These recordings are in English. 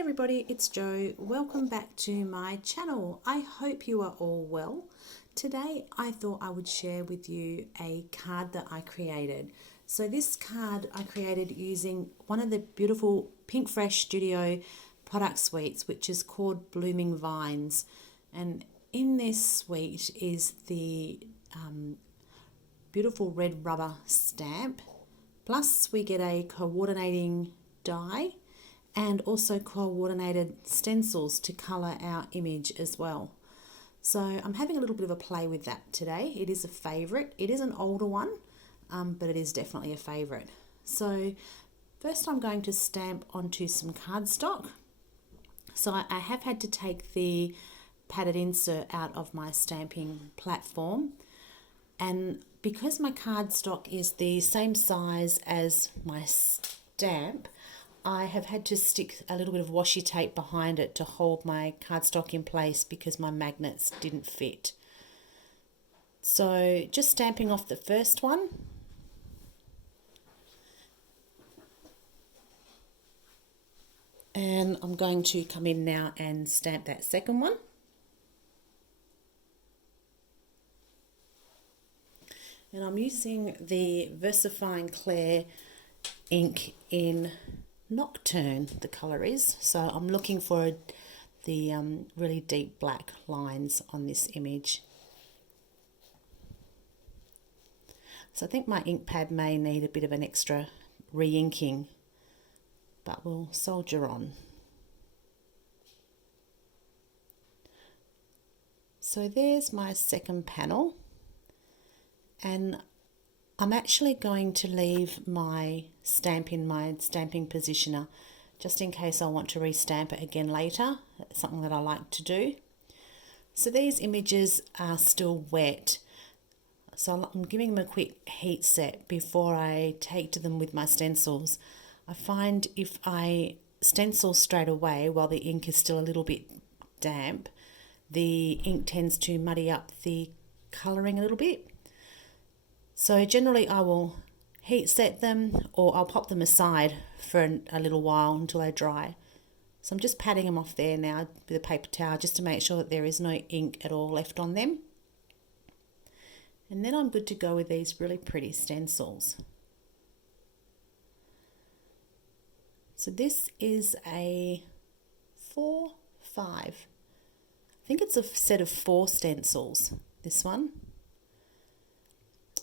everybody, it's Jo. Welcome back to my channel. I hope you are all well. Today I thought I would share with you a card that I created. So this card I created using one of the beautiful Pink Fresh Studio product suites, which is called Blooming Vines. And in this suite is the beautiful red rubber stamp. Plus we get a coordinating die and also coordinated stencils to colour our image as well. So I'm having a little bit of a play with that today. It is a favourite. It is an older one, but it is definitely a favourite. So first I'm going to stamp onto some cardstock. So I have had to take the padded insert out of my stamping platform, and because my cardstock is the same size as my stamp, I have had to stick a little bit of washi tape behind it to hold my cardstock in place because my magnets didn't fit. So just stamping off the first one. And I'm going to come in now and stamp that second one. And I'm using the VersaFine Clair ink in Nocturne, the colour is. So I'm looking for the really deep black lines on this image. So I think my ink pad may need a bit of an extra re-inking, but we'll soldier on. So there's my second panel, and I'm actually going to leave my stamp in my stamping positioner just in case I want to restamp it again later. It's something that I like to do. So these images are still wet, so I'm giving them a quick heat set before I take to them with my stencils. I find if I stencil straight away while the ink is still a little bit damp, the ink tends to muddy up the colouring a little bit. So generally I will heat set them, or I'll pop them aside for a little while until they dry. So I'm just patting them off there now with a paper towel just to make sure that there is no ink at all left on them. And then I'm good to go with these really pretty stencils. So this is a 4, 5. I think it's a set of 4 stencils, this one.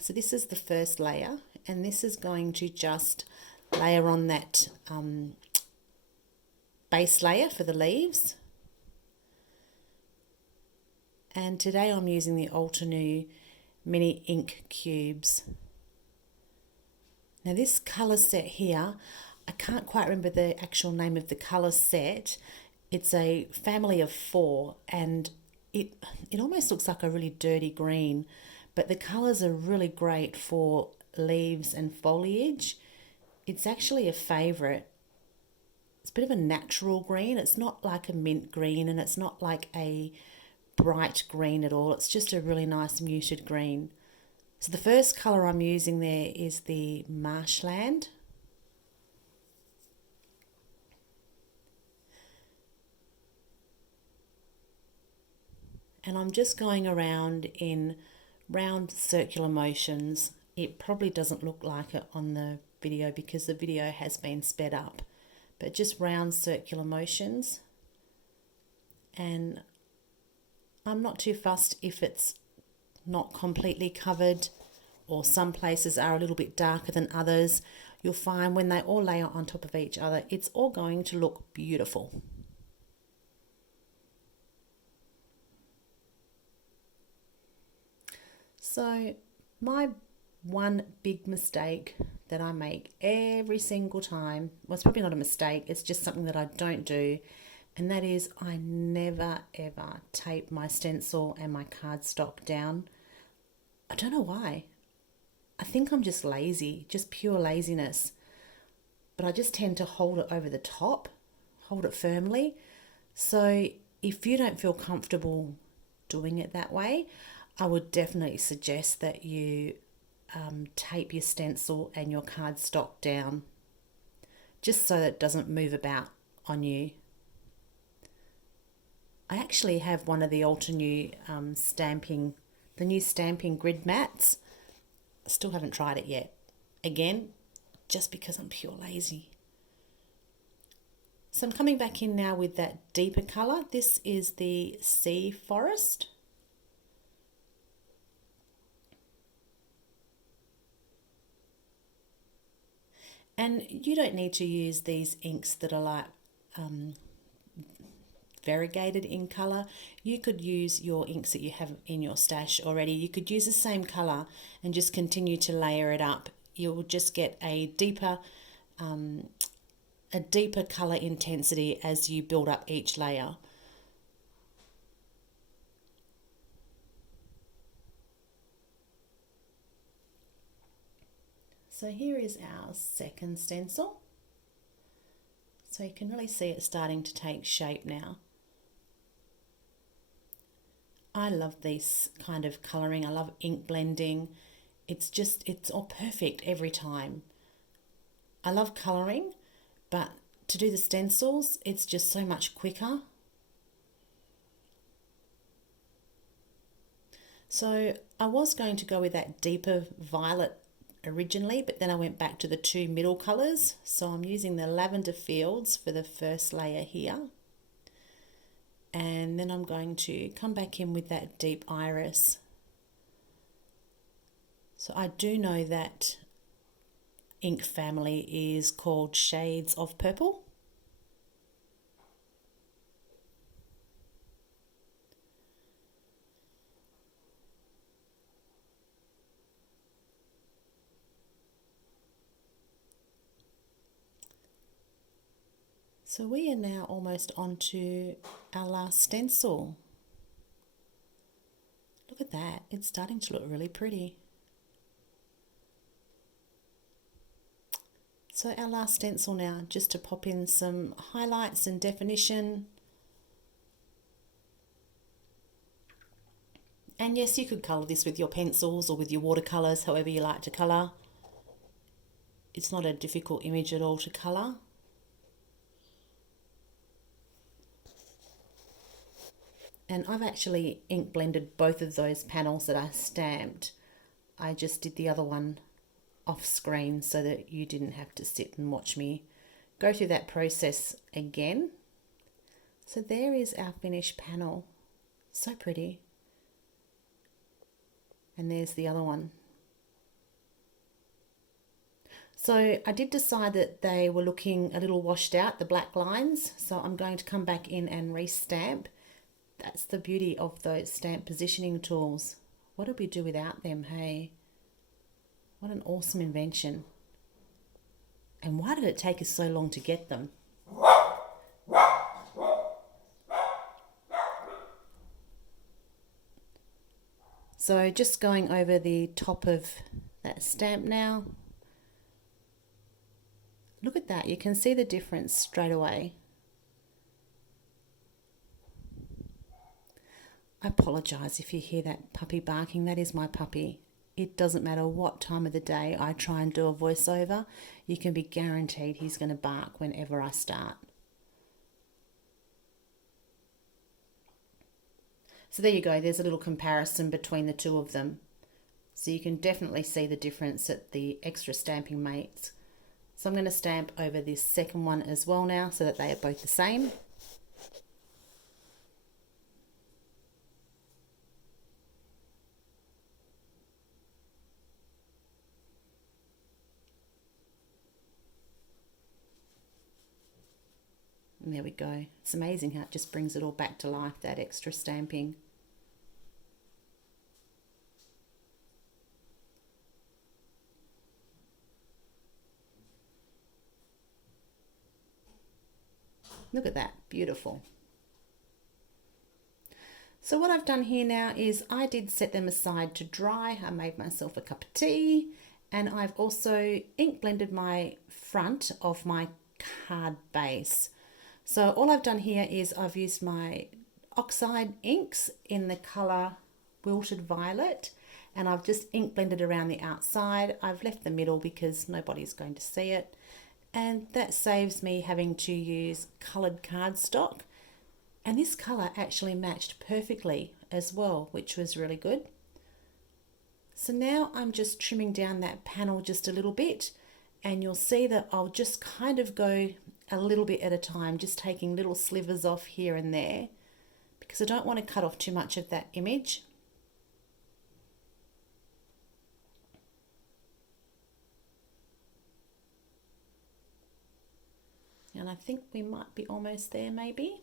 So this is the first layer, and this is going to just layer on that base layer for the leaves. And today I'm using the Altenew mini ink cubes. Now this colour set here, I can't quite remember the actual name of the colour set. It's a family of 4, and it almost looks like a really dirty green. But the colours are really great for leaves and foliage. It's actually a favourite. It's a bit of a natural green. It's not like a mint green, and it's not like a bright green at all. It's just a really nice muted green. So the first colour I'm using there is the Marshland. And I'm just going around in round circular motions. It probably doesn't look like it on the video because the video has been sped up, but just round circular motions. And I'm not too fussed if it's not completely covered, or some places are a little bit darker than others. You'll find when they all layer on top of each other, it's all going to look beautiful. So my one big mistake that I make every single time, well, it's probably not a mistake, it's just something that I don't do, and that is I never ever tape my stencil and my cardstock down. I don't know why. I think I'm just lazy, just pure laziness. But I just tend to hold it over the top, hold it firmly. So if you don't feel comfortable doing it that way, I would definitely suggest that you tape your stencil and your cardstock down, just so that it doesn't move about on you. I actually have one of the new stamping grid mats. I still haven't tried it yet. Again, just because I'm pure lazy. So I'm coming back in now with that deeper colour. This is the Sea Forest. And you don't need to use these inks that are like variegated in colour. You could use your inks that you have in your stash already. You could use the same colour and just continue to layer it up. You'll just get a deeper colour intensity as you build up each layer. So here is our second stencil. So you can really see it starting to take shape now. I love this kind of colouring. I love ink blending. It's all perfect every time. I love colouring, but to do the stencils, it's just so much quicker. So I was going to go with that deeper violet originally, but then I went back to the two middle colours. So I'm using the Lavender Fields for the first layer here. And then I'm going to come back in with that deep iris. So I do know that ink family is called Shades of Purple. So we are now almost onto our last stencil. Look at that, it's starting to look really pretty. So our last stencil now, just to pop in some highlights and definition. And yes, you could colour this with your pencils or with your watercolours, however you like to colour. It's not a difficult image at all to colour. And I've actually ink blended both of those panels that I stamped. I just did the other one off screen so that you didn't have to sit and watch me go through that process again. So there is our finished panel. So pretty. And there's the other one. So I did decide that they were looking a little washed out, the black lines. So I'm going to come back in and restamp. That's the beauty of those stamp positioning tools. What did we do without them, hey? What an awesome invention. And why did it take us so long to get them? So just going over the top of that stamp now. Look at that, you can see the difference straight away. I apologise if you hear that puppy barking, that is my puppy. It doesn't matter what time of the day I try and do a voiceover, you can be guaranteed he's going to bark whenever I start. So there you go, there's a little comparison between the two of them. So you can definitely see the difference that the extra stamping makes. So I'm going to stamp over this second one as well now so that they are both the same. And there we go. It's amazing how it just brings it all back to life, that extra stamping. Look at that, beautiful. So what I've done here now is I did set them aside to dry. I made myself a cup of tea, and I've also ink blended my front of my card base. So all I've done here is I've used my oxide inks in the colour Wilted Violet, and I've just ink blended around the outside. I've left the middle because nobody's going to see it, and that saves me having to use coloured cardstock. And this colour actually matched perfectly as well, which was really good. So now I'm just trimming down that panel just a little bit, and you'll see that I'll just kind of go a little bit at a time, just taking little slivers off here and there, because I don't want to cut off too much of that image. And I think we might be almost there maybe.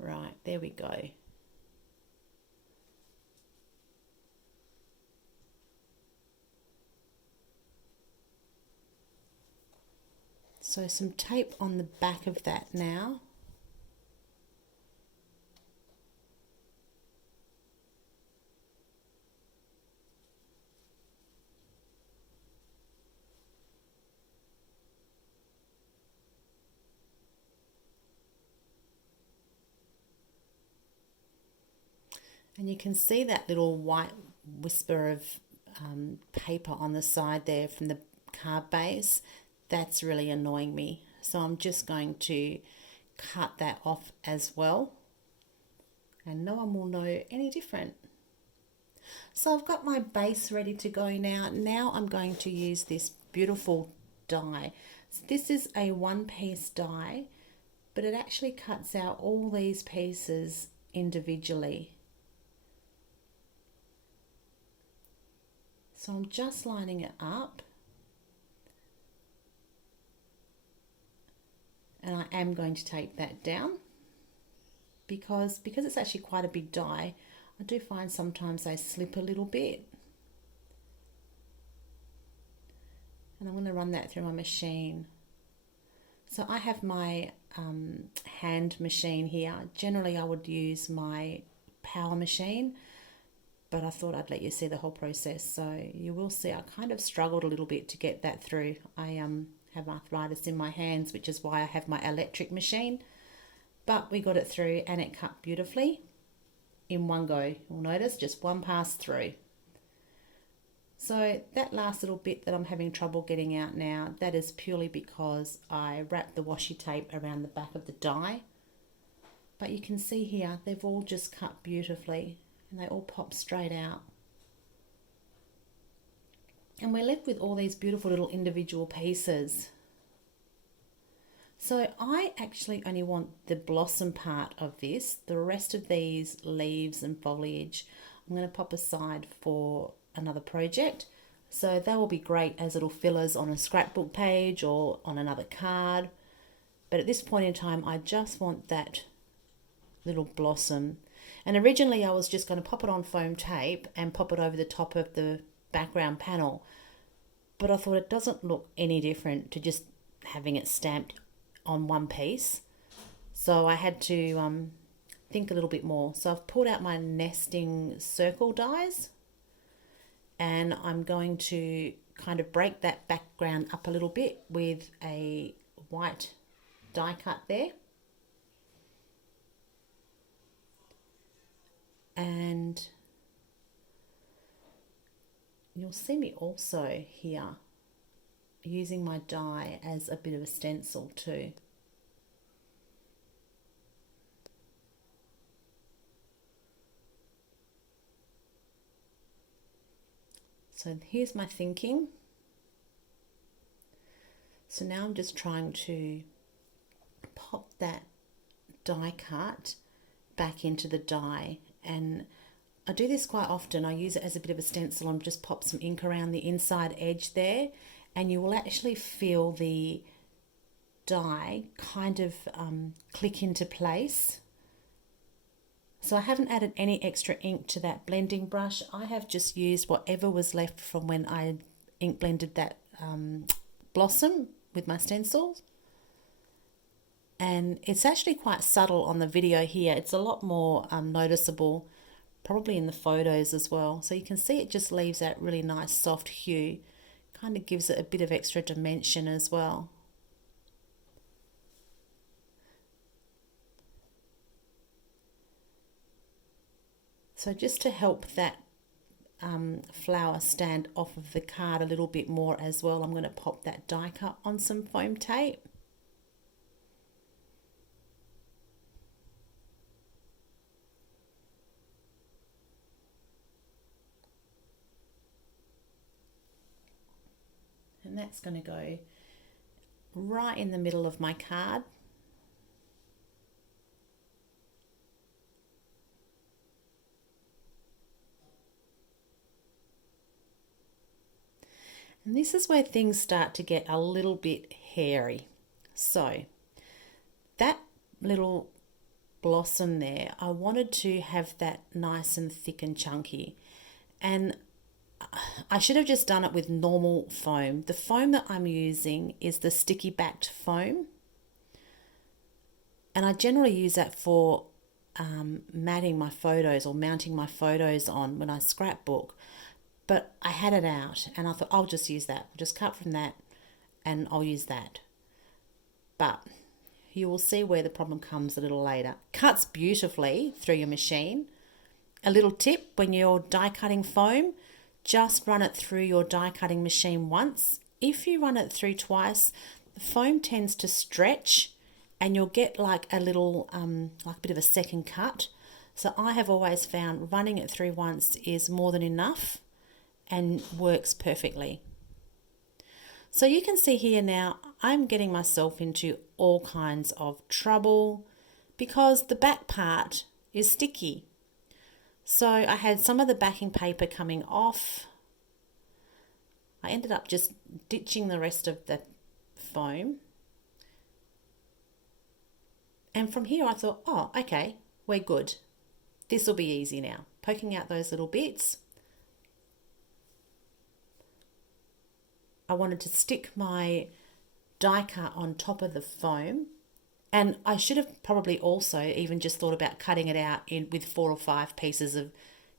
Right, there we go. So some tape on the back of that now. And you can see that little white whisper of paper on the side there from the card base. That's really annoying me. So I'm just going to cut that off as well. And no one will know any different. So I've got my base ready to go now. Now I'm going to use this beautiful die. So this is a one-piece die, but it actually cuts out all these pieces individually. So I'm just lining it up, and I am going to tape that down because it's actually quite a big die. I do find sometimes they slip a little bit, and I'm going to run that through my machine. So I have my hand machine here. Generally I would use my power machine, but I thought I'd let you see the whole process. So you will see I kind of struggled a little bit to get that through. I have arthritis in my hands, which is why I have my electric machine. But we got it through and it cut beautifully in one go. You'll notice just one pass through. So that last little bit that I'm having trouble getting out now, that is purely because I wrapped the washi tape around the back of the die. But you can see here, they've all just cut beautifully. And they all pop straight out. And we're left with all these beautiful little individual pieces. So I actually only want the blossom part of this. The rest of these leaves and foliage, I'm going to pop aside for another project. So they will be great as little fillers on a scrapbook page or on another card. But at this point in time, I just want that little blossom. And originally I was just going to pop it on foam tape and pop it over the top of the background panel. But I thought it doesn't look any different to just having it stamped on one piece. So I had to think a little bit more. So I've pulled out my nesting circle dies. And I'm going to kind of break that background up a little bit with a white die cut there. And you'll see me also here using my die as a bit of a stencil too. So here's my thinking. So now I'm just trying to pop that die cut back into the die. And I do this quite often. I use it as a bit of a stencil and just pop some ink around the inside edge there, and you will actually feel the die kind of click into place. So I haven't added any extra ink to that blending brush. I have just used whatever was left from when I ink blended that blossom with my stencils. And it's actually quite subtle on the video here. It's a lot more noticeable, probably in the photos as well. So you can see it just leaves that really nice soft hue. Kind of gives it a bit of extra dimension as well. So just to help that flower stand off of the card a little bit more as well, I'm going to pop that die cut on some foam tape. And that's going to go right in the middle of my card. And this is where things start to get a little bit hairy. So that little blossom there, I wanted to have that nice and thick and chunky. And I should have just done it with normal foam. The foam that I'm using is the sticky backed foam. And I generally use that for matting my photos or mounting my photos on when I scrapbook. But I had it out and I thought I'll just use that. I'll just cut from that and I'll use that. But you will see where the problem comes a little later. Cuts beautifully through your machine. A little tip, when you're die cutting foam, just run it through your die cutting machine once. If you run it through twice, the foam tends to stretch and you'll get like a little, like a bit of a second cut. So I have always found running it through once is more than enough and works perfectly. So you can see here now, I'm getting myself into all kinds of trouble because the back part is sticky. So I had some of the backing paper coming off. I ended up just ditching the rest of the foam. And from here I thought, oh, okay, we're good. This will be easy now. Poking out those little bits. I wanted to stick my die cut on top of the foam, and I should have probably also even just thought about cutting it out with 4 or 5 pieces of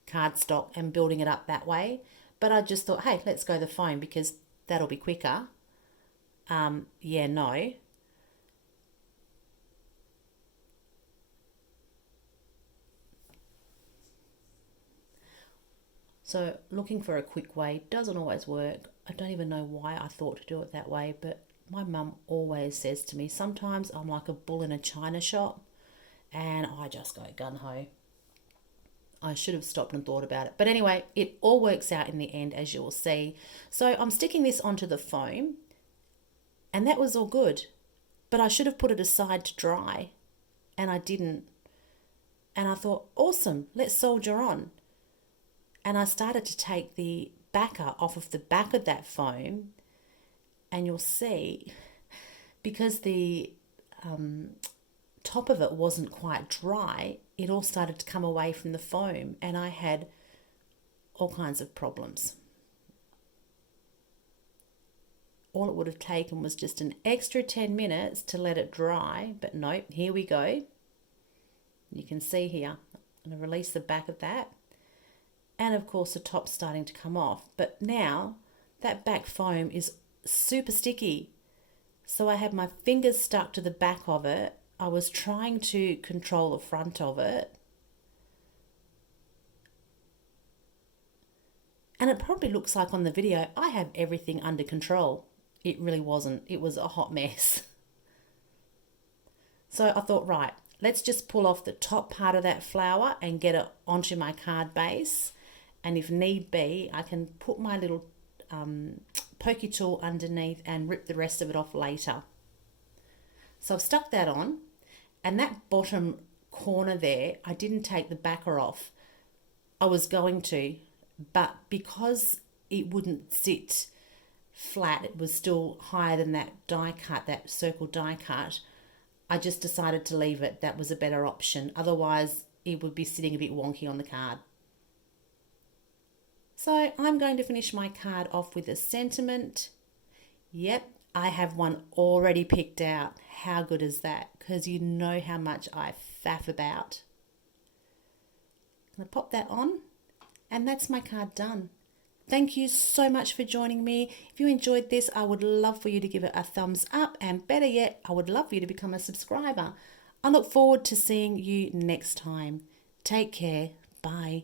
cardstock and building it up that way, but I just thought, hey, let's go the foam because that'll be quicker. Yeah, no. So looking for a quick way doesn't always work. I don't even know why I thought to do it that way, but my mum always says to me, sometimes I'm like a bull in a china shop and I just go gung-ho. I should have stopped and thought about it. But anyway, it all works out in the end, as you will see. So I'm sticking this onto the foam and that was all good, but I should have put it aside to dry and I didn't. And I thought, awesome, let's soldier on. And I started to take the backer off of the back of that foam, and you'll see, because the top of it wasn't quite dry, it all started to come away from the foam and I had all kinds of problems. All it would have taken was just an extra 10 minutes to let it dry, but nope, here we go. You can see here, I'm going to release the back of that. And of course the top's starting to come off. But now that back foam is super sticky. So I had my fingers stuck to the back of it. I was trying to control the front of it. And it probably looks like on the video, I have everything under control. It really wasn't. It was a hot mess. So I thought, right, let's just pull off the top part of that flower and get it onto my card base. And if need be, I can put my little pokey tool underneath and rip the rest of it off later. So I've stuck that on, and that bottom corner there, I didn't take the backer off. I was going to, but because it wouldn't sit flat, it was still higher than that die cut, that circle die cut, I just decided to leave it. That was a better option. Otherwise, it would be sitting a bit wonky on the card. So I'm going to finish my card off with a sentiment. Yep, I have one already picked out. How good is that? Because you know how much I faff about. I'm going to pop that on, and that's my card done. Thank you so much for joining me. If you enjoyed this, I would love for you to give it a thumbs up, and better yet, I would love for you to become a subscriber. I look forward to seeing you next time. Take care. Bye.